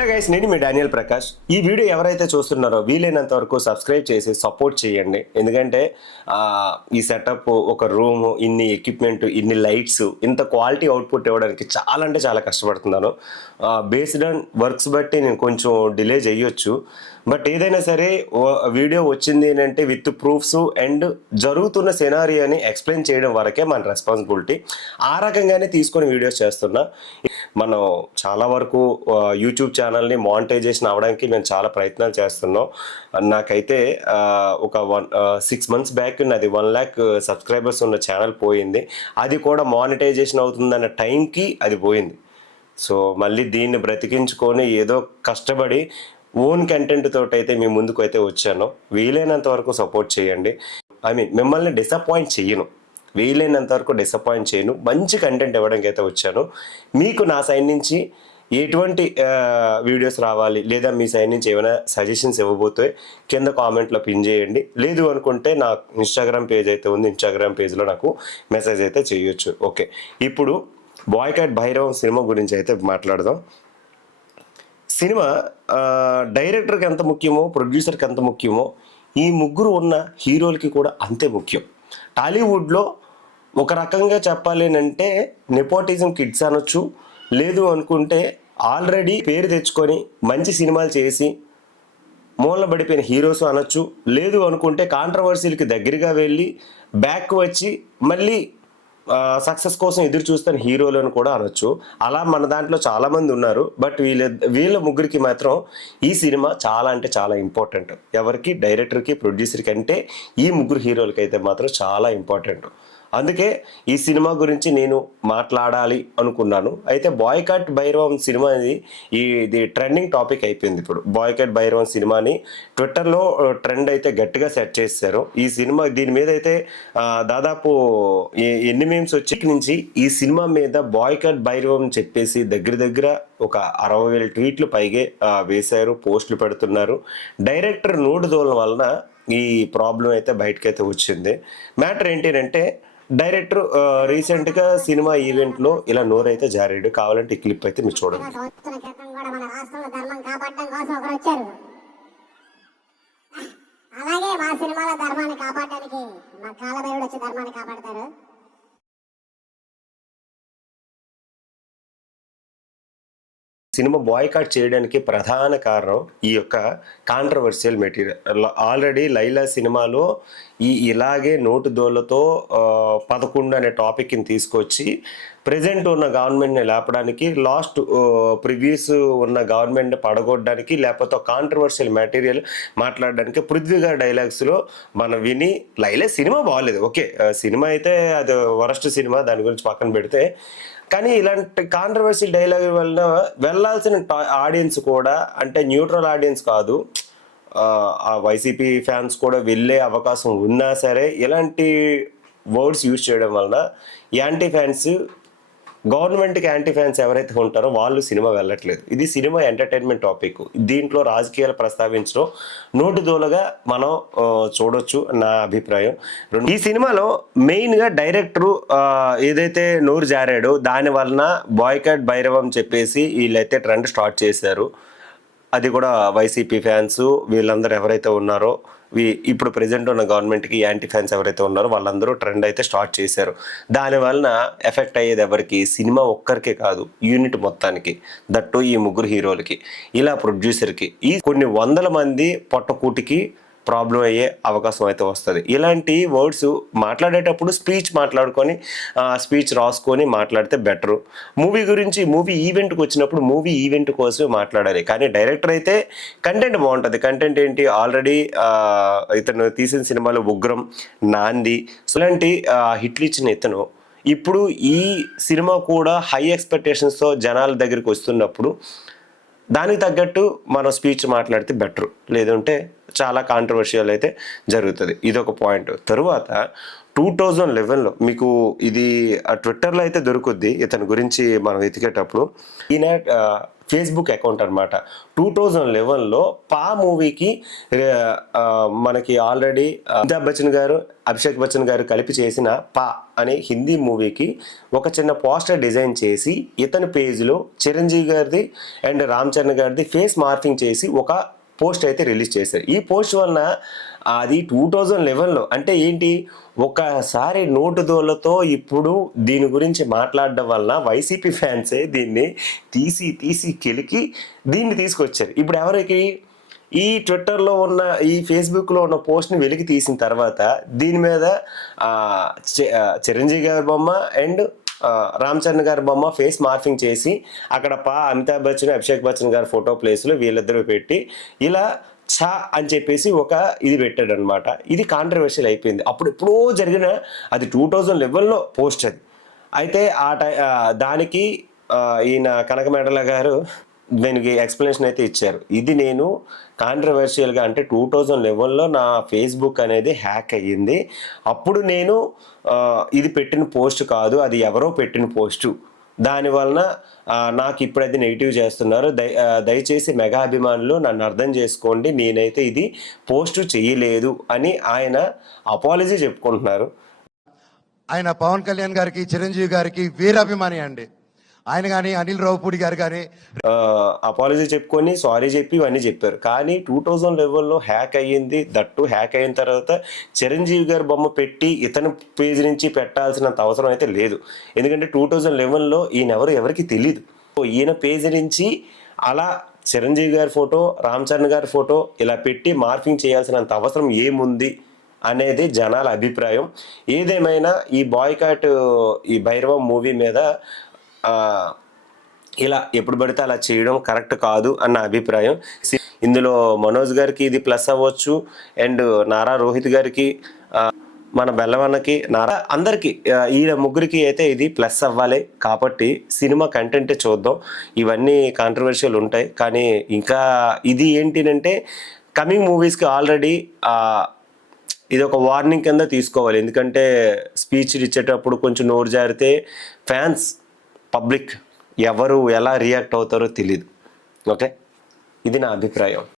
Hello guys, నేను మీ Daniel Prakash. ఈ video ఎవరైతే చూస్తున్నారో వీలైనంత వరకు సబ్స్క్రైబ్ చేసి సపోర్ట్ చేయండి. ఎందుకంటే ఈ సెటప్, ఒక రూమ్, ఇన్ని ఎక్విప్మెంట్, ఇన్ని లైట్స్, ఇంత క్వాలిటీ అవుట్పుట్ ఇవ్వడానికి చాలా అంటే చాలా కష్టపడుతున్నాను. బేస్డ్ ఆన్ వర్క్స్ బట్టి నేను కొంచెం డిలే చేయొచ్చు. బట్ ఏదైనా సరే వీడియో వచ్చింది ఏంటంటే విత్ ప్రూఫ్స్ అండ్ జరుగుతున్న సినారియోని ఎక్స్ప్లెయిన్ చేయడం వరకే మన రెస్పాన్సిబిలిటీ. ఆ రకంగానే తీసుకొని వీడియోస్ చేస్తున్నా. మనం చాలా వరకు యూట్యూబ్ ఛానల్ని మానిటైజేషన్ అవ్వడానికి మేము చాలా ప్రయత్నాలు చేస్తున్నాం. నాకైతే ఒక 6 months బ్యాక్ నాది 1 lakh సబ్స్క్రైబర్స్ ఉన్న ఛానల్ పోయింది. అది కూడా మానిటైజేషన్ అవుతుందన్న టైంకి అది పోయింది. సో మళ్ళీ దీన్ని బ్రతికించుకొని ఏదో కష్టపడి ఓన్ కంటెంట్ తోటి అయితే మీ ముందుకు అయితే వచ్చాను. వీలైనంత వరకు సపోర్ట్ చేయండి. మిమ్మల్ని డిసప్పాయింట్ చెయ్యను, వీలైనంత వరకు డిసప్పాయింట్ చేయను. మంచి కంటెంట్ ఇవ్వడానికి అయితే వచ్చాను. మీకు నా సైడ్ నుంచి ఎటువంటి వీడియోస్ రావాలి, లేదా మీ సైడ్ నుంచి ఏమైనా సజెషన్స్ ఇవ్వబోతే కింద కామెంట్లో పిన్ చేయండి. లేదు అనుకుంటే నా ఇన్స్టాగ్రామ్ పేజ్ అయితే ఉంది, ఇన్స్టాగ్రామ్ పేజ్లో నాకు మెసేజ్ అయితే చేయొచ్చు. ఓకే, ఇప్పుడు బాయ్కాట్ భైరవం సినిమా గురించి అయితే మాట్లాడదాం. సినిమా డైరెక్టర్కి ఎంత ముఖ్యమో, ప్రొడ్యూసర్కి ఎంత ముఖ్యమో, ఈ ముగ్గురు ఉన్న హీరోలకి కూడా అంతే ముఖ్యం. టాలీవుడ్లో ఒక రకంగా చెప్పాలి అంటే నెపోటిజం కిడ్స్ అనొచ్చు, లేదు అనుకుంటే ఆల్రెడీ పేరు తెచ్చుకొని మంచి సినిమాలు చేసి మూలన పడిపోయిన హీరోస్ అనొచ్చు, లేదు అనుకుంటే కాంట్రవర్సీలకి దగ్గరగా వెళ్ళి బ్యాక్ వచ్చి మళ్ళీ సక్సెస్ కోసం ఎదురు చూస్తున్న హీరోలను కూడా అనొచ్చు. అలా మన దాంట్లో చాలామంది ఉన్నారు. బట్ వీళ్ళ ముగ్గురికి మాత్రం ఈ సినిమా చాలా అంటే చాలా ఇంపార్టెంట్. ఎవరికి? డైరెక్టర్కి, ప్రొడ్యూసర్కి అంటే ఈ ముగ్గురు హీరోలకి అయితే మాత్రం చాలా ఇంపార్టెంట్. అందుకే ఈ సినిమా గురించి నేను మాట్లాడాలి అనుకున్నాను. అయితే బాయ్కాట్ భైరవం సినిమా ఇది ట్రెండింగ్ టాపిక్ అయిపోయింది. ఇప్పుడు బాయ్కాట్ భైరవం సినిమాని ట్విట్టర్లో ట్రెండ్ అయితే గట్టిగా సెట్ చేశారు. ఈ సినిమా దీని మీద అయితే దాదాపు ఎన్ని మీమ్స్ వచ్చి నుంచి ఈ సినిమా మీద బాయ్కాట్ భైరవం చెప్పేసి దగ్గర ఒక 60,000 ట్వీట్లు పైగే వేశారు, పోస్టులు పెడుతున్నారు. డైరెక్టర్ నోటు దూలం వలన ఈ ప్రాబ్లం అయితే బయటకైతే వచ్చింది. మ్యాటర్ ఏంటి అంటే, డైరెక్టర్ రీసెంట్గా సినిమా ఈవెంట్లో ఇలా నోరైతే జారాడు. కావాలంటే ఈ క్లిప్ అయితే మీరు చూడండి. అలాగే మా సినిమాల ధర్మాన్ని కాపాడడానికి మా కాలభైరుడు వచ్చి ధర్మాన్ని కాపాడతారు. సినిమా బాయ్కాట్ చేయడానికి ప్రధాన కారణం ఈ యొక్క కాంట్రవర్షియల్ మెటీరియల్. ఆల్రెడీ లైలా సినిమాలో ఇలాగే నోటు దోలతో 11 అనే టాపిక్ని తీసుకొచ్చి ప్రజెంట్ ఉన్న గవర్నమెంట్ని లేపడానికి, లాస్ట్ ప్రివ్యూస్ ఉన్న గవర్నమెంట్ని పడగొట్టడానికి, లేకపోతే కాంట్రవర్షియల్ మెటీరియల్ మాట్లాడడానికి పృథ్వీగారి డైలాగ్స్లో మనం విని లైలా సినిమా బాగాలేదు. ఓకే, సినిమా అయితే అది వరస్ట్ సినిమా, దాని గురించి పక్కన పెడితే, కానీ ఇలాంటి కాంట్రవర్షియల్ డైలాగ్ వల్ల వెళ్ళాల్సిన ఆడియన్స్ కూడా, అంటే న్యూట్రల్ ఆడియన్స్ కాదు, ఆ వైసీపీ ఫ్యాన్స్ కూడా వెళ్ళే అవకాశం ఉన్నా సరే ఇలాంటి వర్డ్స్ యూజ్ చేయడం వలన యాంటీ ఫ్యాన్స్, గవర్నమెంట్కి యాంటీ ఫ్యాన్స్ ఎవరైతే ఉంటారో వాళ్ళు సినిమా వెళ్ళట్లేదు. ఇది సినిమా ఎంటర్టైన్మెంట్ టాపిక్. దీంట్లో రాజకీయాలు ప్రస్తావించడం నోటు దోలగా మనం చూడొచ్చు నా అభిప్రాయం. ఈ సినిమాలో మెయిన్గా డైరెక్టరు ఏదైతే నోరు జారాడో దాని వలన బాయ్కాట్ భైరవం చెప్పేసి వీళ్ళైతే ట్రెండ్ స్టార్ట్ చేశారు. అది కూడా వైసీపీ ఫ్యాన్స్ వీళ్ళందరూ ఎవరైతే ఉన్నారో, ఇప్పుడు ప్రెజెంట్ ఉన్న గవర్నమెంట్కి యాంటీ ఫ్యాన్స్ ఎవరైతే ఉన్నారో వాళ్ళందరూ ట్రెండ్ అయితే స్టార్ట్ చేశారు. దానివలన ఎఫెక్ట్ అయ్యేది ఎవరికి? సినిమా ఒక్కరికే కాదు, యూనిట్ మొత్తానికి, దట్టు ఈ ముగ్గురు హీరోలకి, ఇలా ప్రొడ్యూసర్కి, ఈ కొన్ని వందల మంది పొట్టకూటికి ప్రాబ్లం అయ్యే అవకాశం అయితే వస్తుంది. ఇలాంటి వర్డ్స్ మాట్లాడేటప్పుడు స్పీచ్ రాసుకొని మాట్లాడితే బెటరు. మూవీ గురించి, మూవీ ఈవెంట్కి వచ్చినప్పుడు మూవీ ఈవెంట్ కోసమే మాట్లాడాలి. కానీ డైరెక్టర్ అయితే కంటెంట్ బాగుంటుంది. కంటెంట్ ఏంటి? ఆల్రెడీ ఇతను తీసిన సినిమాలో ఉగ్రం, నాంది, ఇలాంటి హిట్లు ఇచ్చిన ఇతను ఇప్పుడు ఈ సినిమా కూడా హై ఎక్స్పెక్టేషన్స్తో జనాల దగ్గరికి వస్తున్నప్పుడు దానికి తగ్గట్టు మనం స్పీచ్ మాట్లాడితే బెటరు. లేదంటే చాలా కాంట్రవర్షియల్ అయితే జరుగుతుంది. ఇదొక పాయింట్. తరువాత 2011లో మీకు ఇది ట్విట్టర్లో అయితే దొరుకుద్ది ఇతని గురించి మనం వెతికేటప్పుడు. ఈయన ఫేస్బుక్ అకౌంట్ అనమాట. 2011లో పా మూవీకి మనకి ఆల్రెడీ అమితాబ్ బచ్చన్ గారు, అభిషేక్ బచ్చన్ గారు కలిపి చేసిన పా అనే హిందీ మూవీకి ఒక చిన్న పోస్టర్ డిజైన్ చేసి ఇతని పేజ్లో చిరంజీవి గారిది అండ్ రామ్ చరణ్ గారిది ఫేస్ మార్ఫింగ్ చేసి ఒక పోస్ట్ అయితే రిలీజ్ చేశారు. ఈ పోస్ట్ వలన అది 2011లో అంటే ఏంటి, ఒకసారి నోటు దోలతో ఇప్పుడు దీని గురించి మాట్లాడడం వలన వైసీపీ ఫ్యాన్సే దీన్ని తీసి కెలికి దీన్ని తీసుకొచ్చారు. ఇప్పుడు ఎవరికి ఈ ట్విట్టర్లో ఉన్న ఈ ఫేస్బుక్లో ఉన్న పోస్ట్ని వెలికి తీసిన తర్వాత దీని మీద చిరంజీవి గారి బొమ్మ అండ్ రామ్ చరణ్ గారి బొమ్మ ఫేస్ మార్ఫింగ్ చేసి అక్కడ అమితాబ్ బచ్చన్, అభిషేక్ బచ్చన్ గారి ఫోటో ప్లేస్లో వీళ్ళిద్దరూ పెట్టి ఇలా ఛా అని చెప్పేసి ఒక ఇది పెట్టాడు అనమాట. ఇది కాంట్రవర్షియల్ అయిపోయింది. అప్పుడు ఎప్పుడో జరిగిన అది 2011లో పోస్ట్ అది. అయితే దానికి ఈయన కనకమేడల గారు దీనికి ఎక్స్ప్లెనేషన్ అయితే ఇచ్చారు. ఇది నేను కాంట్రవర్షియల్గా అంటే 2011లో నా ఫేస్బుక్ అనేది హ్యాక్ అయ్యింది. అప్పుడు నేను ఇది పెట్టిన పోస్ట్ కాదు, అది ఎవరో పెట్టిన పోస్టు. దానివలన నాకు ఇప్పుడైతే నెగిటివ్ చేస్తున్నారు. దయచేసి మెగా అభిమానులు నన్ను అర్థం చేసుకోండి, నేనైతే ఇది పోస్టు చేయలేదు అని ఆయన అపాలజీ చెప్పుకుంటున్నారు. ఆయన పవన్ కళ్యాణ్ గారికి, చిరంజీవి గారికి వీరాభిమాని అండి. ఆయన కానీ అనిల్ రావుపూడి గారు కానీ అపాలజీ చెప్పుకొని సారీ చెప్పి ఇవన్నీ చెప్పారు. కానీ 2011లో హ్యాక్ అయ్యింది. దట్టు హ్యాక్ అయిన తర్వాత చిరంజీవి గారి బొమ్మ పెట్టి ఇతని పేజ్ నుంచి పెట్టాల్సినంత అవసరం అయితే లేదు. ఎందుకంటే 2011లో ఎవరికి తెలియదు. ఈయన పేజ్ నుంచి అలా చిరంజీవి గారి ఫోటో, రామ్ చరణ్ గారి ఫోటో ఇలా పెట్టి మార్ఫింగ్ చేయాల్సినంత అవసరం ఏముంది అనేది జనాల అభిప్రాయం. ఏదేమైనా ఈ బాయ్కాట్, ఈ భైరవం మూవీ మీద ఇలా ఎప్పుడు పడితే అలా చేయడం కరెక్ట్ కాదు అన్న అభిప్రాయం. ఇందులో మనోజ్ గారికి ఇది ప్లస్ అవ్వచ్చు, అండ్ నారా రోహిత్ గారికి, మన బెల్లవన్నకి, నారా అందరికీ, ఈ ముగ్గురికి అయితే ఇది ప్లస్ అవ్వాలి. కాబట్టి సినిమా కంటెంటే చూద్దాం. ఇవన్నీ కాంట్రవర్షియల్ ఉంటాయి. కానీ ఇంకా ఇది ఏంటినంటే కమింగ్ మూవీస్కి ఆల్రెడీ ఇది ఒక వార్నింగ్ కింద తీసుకోవాలి. ఎందుకంటే స్పీచ్లు ఇచ్చేటప్పుడు కొంచెం నోరు జారితే ఫ్యాన్స్, పబ్లిక్ ఎవరు ఎలా రియాక్ట్ అవుతారో తెలియదు. ఓకే, ఇది నా అభిప్రాయం.